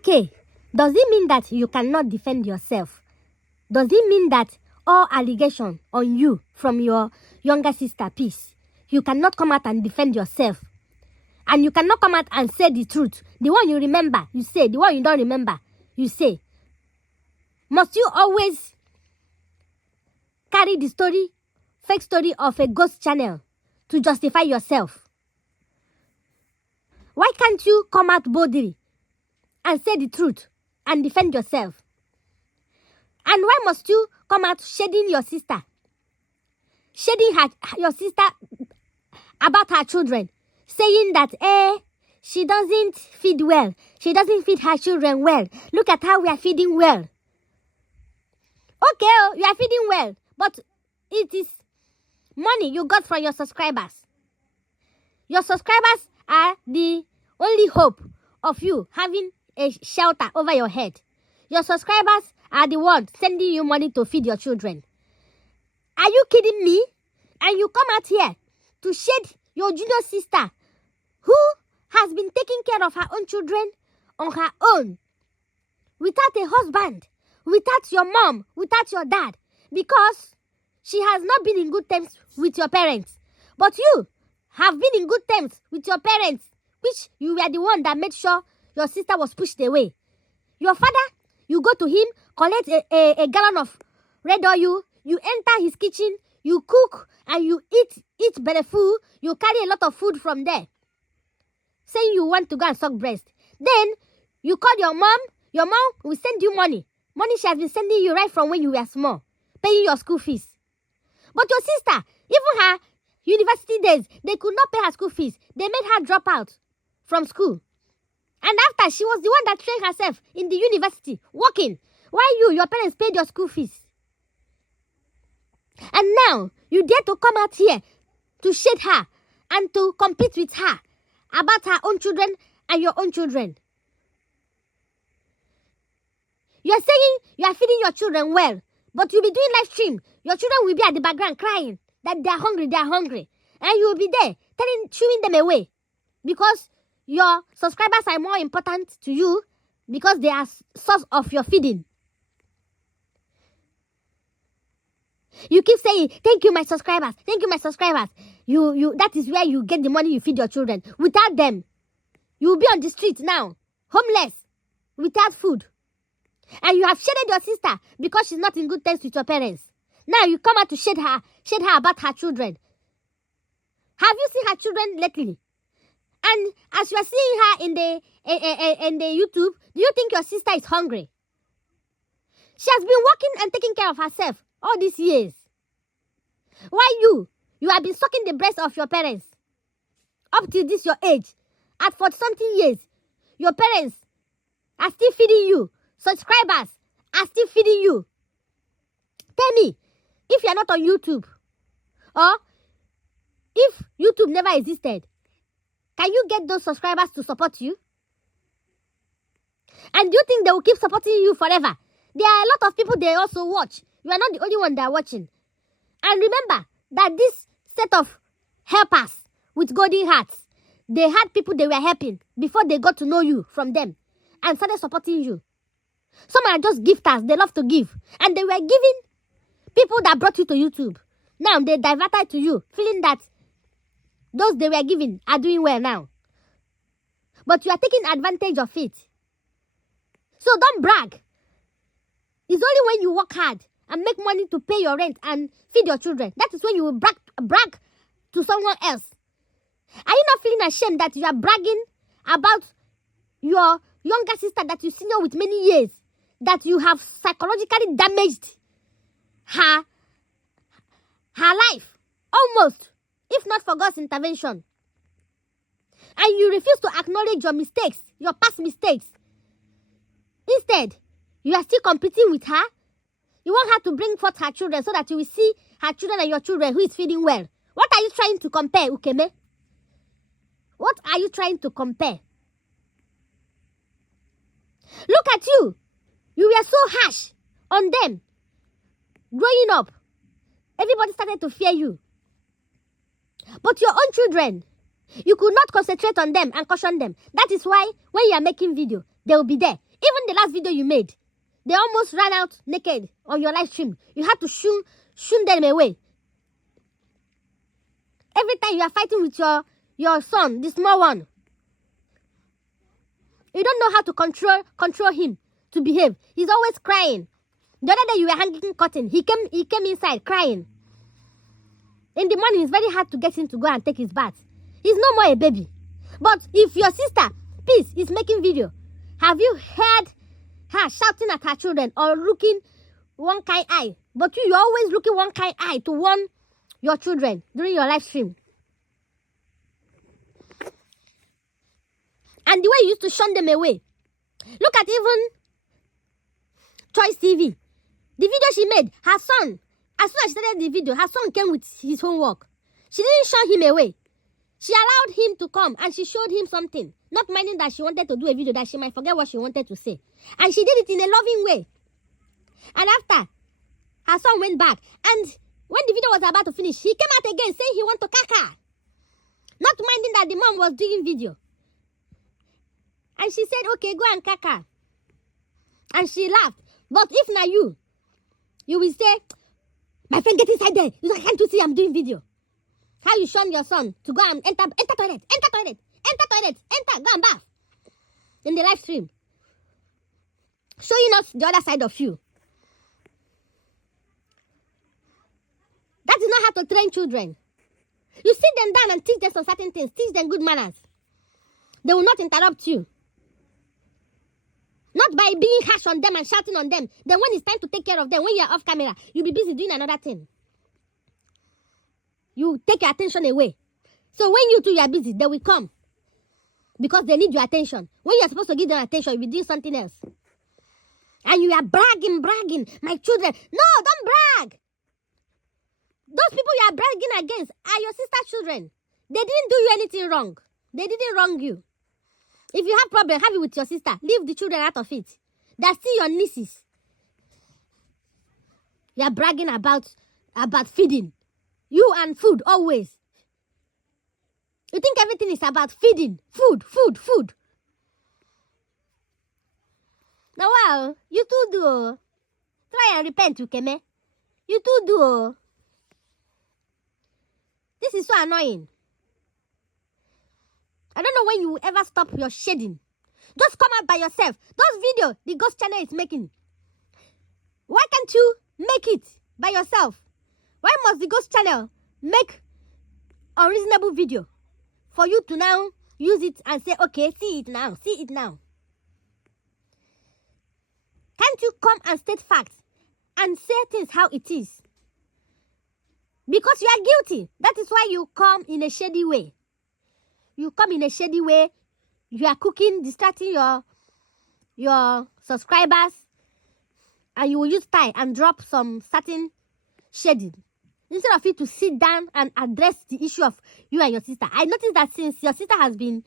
Okay, does it mean that you cannot defend yourself? Does it mean that all allegation on you from your younger sister, Peace, you cannot come out and defend yourself? And you cannot come out and say the truth. The one you remember, you say. The one you don't remember, you say. Must you always carry the story, fake story of a ghost channel to justify yourself? Why can't you come out boldly and say the truth and defend yourself? And why must you come out shading your sister? Shading your sister about her children. Saying that, she doesn't feed well. She doesn't feed her children well. Look at how we are feeding well. Okay, you are feeding well. But it is money you got from your subscribers. Your subscribers are the only hope of you having a shelter over your head. Your subscribers are the ones sending you money to feed your children. Are you kidding me? And you come out here to shade your junior sister who has been taking care of her own children on her own, without a husband, without your mom, without your dad, because she has not been in good terms with your parents. But you have been in good terms with your parents, which you were the one that made sure your sister was pushed away. Your father, you go to him, collect a gallon of red oil, you enter his kitchen, you cook, and you eat better food, you carry a lot of food from there, saying you want to go and suck breast. Then, you call your mom will send you money. Money she has been sending you right from when you were small, paying your school fees. But your sister, even her university days, they could not pay her school fees. They made her drop out from school. And after, she was the one that trained herself in the university, working, while your parents paid your school fees. And now, you dare to come out here to shade her and to compete with her about her own children and your own children. You are saying you are feeding your children well, but you'll be doing live stream. Your children will be at the background crying that they are hungry. And you will be there shooing them away because your subscribers are more important to you because they are source of your feeding. You keep saying, thank you, my subscribers. Thank you, my subscribers. That is where you get the money you feed your children. Without them, you will be on the street now, homeless, without food. And you have shaded your sister because she's not in good terms with your parents. Now you come out to shade her about her children. Have you seen her children lately? And as you are seeing her in the YouTube, do you think your sister is hungry? She has been working and taking care of herself all these years. Why you have been sucking the breast of your parents up to this your age. At 40-something years, your parents are still feeding you. Subscribers are still feeding you. Tell me, if you are not on YouTube, or if YouTube never existed, can you get those subscribers to support you? And do you think they will keep supporting you forever? There are a lot of people they also watch. You are not the only one they are watching. And remember that this set of helpers with golden hearts, they had people they were helping before they got to know you from them and started supporting you. Some are just gifters. They love to give. And they were giving people that brought you to YouTube. Now they diverted to you, feeling that those they were giving are doing well now. But you are taking advantage of it. So don't brag. It's only when you work hard and make money to pay your rent and feed your children, that is when you will brag to someone else. Are you not feeling ashamed that you are bragging about your younger sister that you senior with many years, that you have psychologically damaged her life, almost, if not for God's intervention? And you refuse to acknowledge your mistakes, your past mistakes. Instead, you are still competing with her. You want her to bring forth her children so that you will see her children and your children who is feeding well. What are you trying to compare, Ukeme? What are you trying to compare? Look at you. You were so harsh on them. Growing up, everybody started to fear you. But your own children, you could not concentrate on them and caution them. That is why when you are making video, they will be there. Even the last video you made, they almost ran out naked on your live stream. You had to shun them away. Every time you are fighting with your son, the small one, you don't know how to control him to behave. He's always crying. The other day you were hanging curtain. He came inside crying. In the morning, it's very hard to get him to go and take his bath. He's no more a baby. But if your sister, Peace, is making video, have you heard her shouting at her children or looking one kind eye? But you're always looking one kind eye to warn your children during your live stream. And the way you used to shun them away. Look at even Choice TV. The video she made, her son, as soon as she started the video, her son came with his homework. She didn't shun him away. She allowed him to come and she showed him something. Not minding that she wanted to do a video that she might forget what she wanted to say. And she did it in a loving way. And after, her son went back. And when the video was about to finish, he came out again saying he wanted to caca. Not minding that the mom was doing video. And she said, okay, go and caca. And she laughed. But if not you will say, my friend, get inside there. Can't you see I'm doing video? How you shun your son to go and enter toilet, go and bath. In the live stream. Showing us the other side of you. That is not how to train children. You sit them down and teach them some certain things. Teach them good manners. They will not interrupt you. Not by being harsh on them and shouting on them. Then when it's time to take care of them, when you are off camera, you'll be busy doing another thing. You take your attention away. So when you two are busy, they will come. Because they need your attention. When you are supposed to give them attention, you'll be doing something else. And you are bragging. My children. No, don't brag. Those people you are bragging against are your sister's children. They didn't do you anything wrong. They didn't wrong you. If you have problem, have it with your sister. Leave the children out of it. They're still your nieces. You are bragging about feeding. You and food, always. You think everything is about feeding. Food. Now, wow, you too do. Try and repent, Ukeme. You too do. This is so annoying. I don't know when you will ever stop your shading. Just come out by yourself. Those videos the Ghost Channel is making. Why can't you make it by yourself? Why must the Ghost Channel make a reasonable video for you to now use it and say, okay, see it now. Can't you come and state facts and say things how it is? Because you are guilty. That is why you come in a shady way. You come in a shady way. You are cooking, distracting your subscribers. And you will use tie and drop some certain shading. Instead of you to sit down and address the issue of you and your sister. I noticed that since your sister has been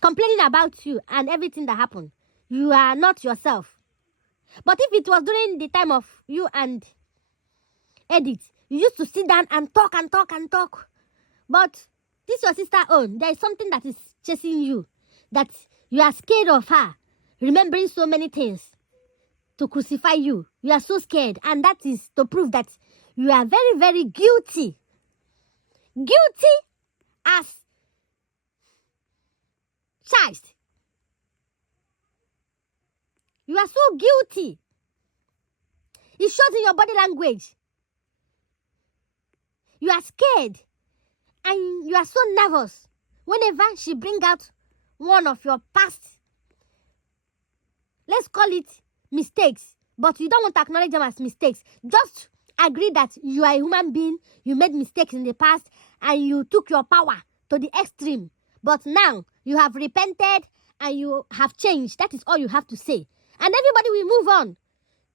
complaining about you and everything that happened, you are not yourself. But if it was during the time of you and Edith, you used to sit down and talk. But this your sister own. There is something that is chasing you. That you are scared of her. Remembering so many things to crucify you. You are so scared. And that is to prove that you are very, very guilty. Guilty as charged. You are so guilty. It shows in your body language. You are scared. And you are so nervous whenever she brings out one of your past, let's call it mistakes, but you don't want to acknowledge them as mistakes. Just agree that you are a human being, you made mistakes in the past, and you took your power to the extreme. But now, you have repented, and you have changed. That is all you have to say. And everybody will move on.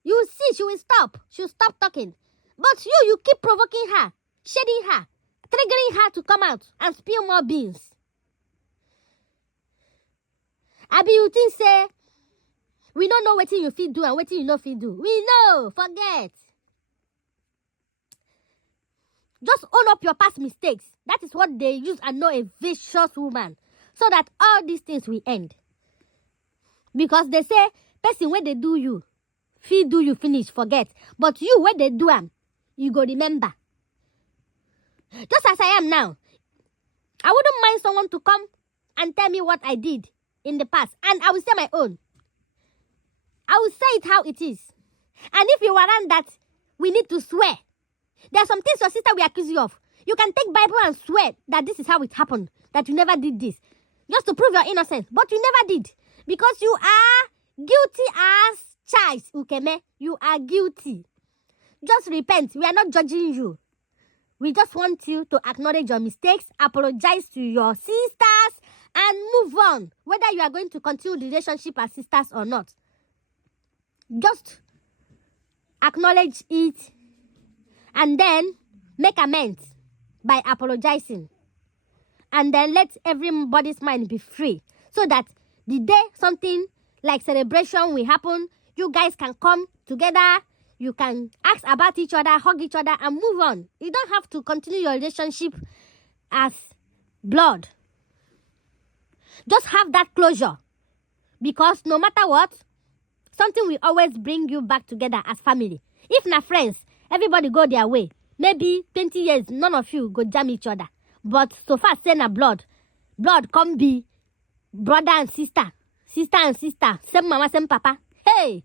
You will see, she will stop. She will stop talking. But you keep provoking her, shading her, triggering her to come out and spill more beans. Abi, you think, say, we don't know what you fit do and what you no fit do. We know, forget. Just own up your past mistakes. That is what they use and know a vicious woman. So that all these things will end. Because they say, person where they do you, do you finish, forget. But you, where they do am, you go remember. Just as I am now, I wouldn't mind someone to come and tell me what I did in the past. And I will say my own. I will say it how it is. And if you warrant that, we need to swear. There are some things your sister will accuse you of. You can take Bible and swear that this is how it happened, that you never did this. Just to prove your innocence. But you never did. Because you are guilty as charged, Ukeme. You are guilty. Just repent. We are not judging you. We just want you to acknowledge your mistakes, apologize to your sisters, and move on. Whether you are going to continue the relationship as sisters or not. Just acknowledge it and then make amends by apologizing. And then let everybody's mind be free. So that the day something like celebration will happen, you guys can come together. You can ask about each other, hug each other, and move on. You don't have to continue your relationship as blood. Just have that closure. Because no matter what, something will always bring you back together as family. If not friends, everybody go their way. Maybe 20 years, none of you go jam each other. But so far, say na blood. Blood come be brother and sister. Sister and sister. Same mama, same papa. Hey!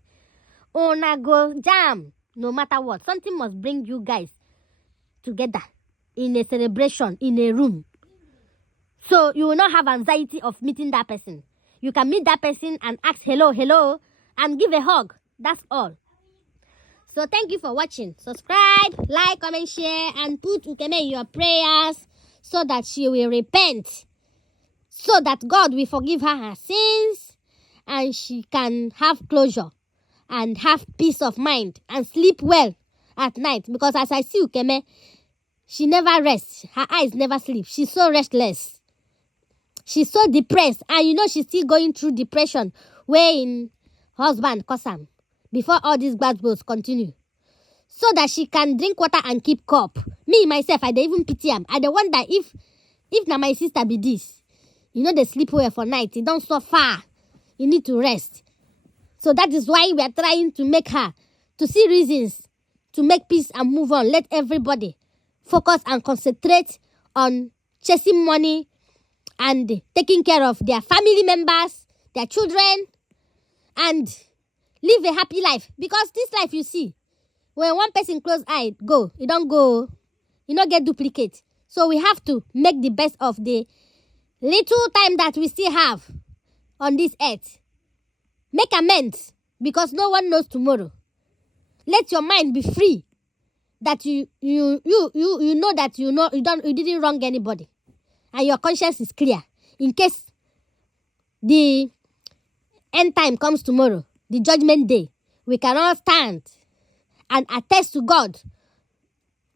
Una go jam. No matter what. Something must bring you guys together in a celebration, in a room. So you will not have anxiety of meeting that person. You can meet that person and ask hello, hello, and give a hug. That's all. So thank you for watching. Subscribe, like, comment, share, and put Ukeme in your prayers so that she will repent. So that God will forgive her sins and she can have closure and have peace of mind and sleep well at night. Because as I see Ukeme, she never rests. Her eyes never sleep. She's so restless. She's so depressed. And you know she's still going through depression wherein husband Kosam before all these bad bills continue. So that she can drink water and keep cup. Me, myself, I don't even pity am. I don't wonder if na my sister be this. You know they sleep well for night. You don't suffer. You need to rest. So that is why we are trying to make her to see reasons to make peace and move on. Let everybody focus and concentrate on chasing money and taking care of their family members, their children, and live a happy life. Because this life you see, when one person close eye, go. You don't go. You don't get duplicate. So we have to make the best of the little time that we still have on this earth. Make amends. Because no one knows tomorrow. Let your mind be free. That you know that you didn't wrong anybody. And your conscience is clear. In case the end time comes tomorrow, the judgment day, we cannot stand and attest to God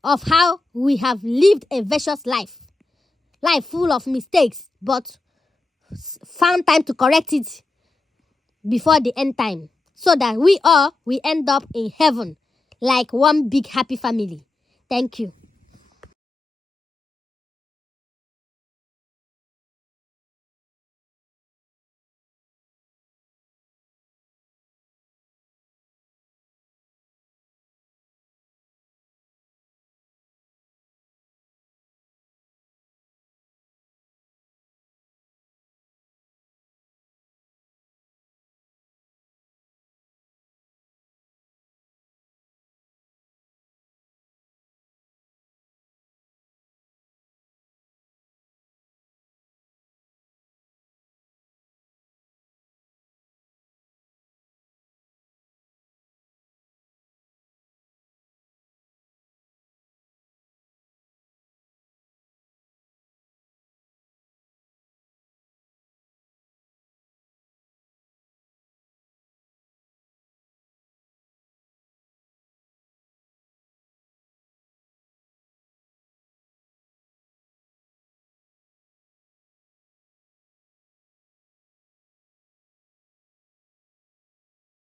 of how we have lived a virtuous life. Life full of mistakes, but found time to correct it before the end time. So that we end up in heaven like one big happy family. Thank you.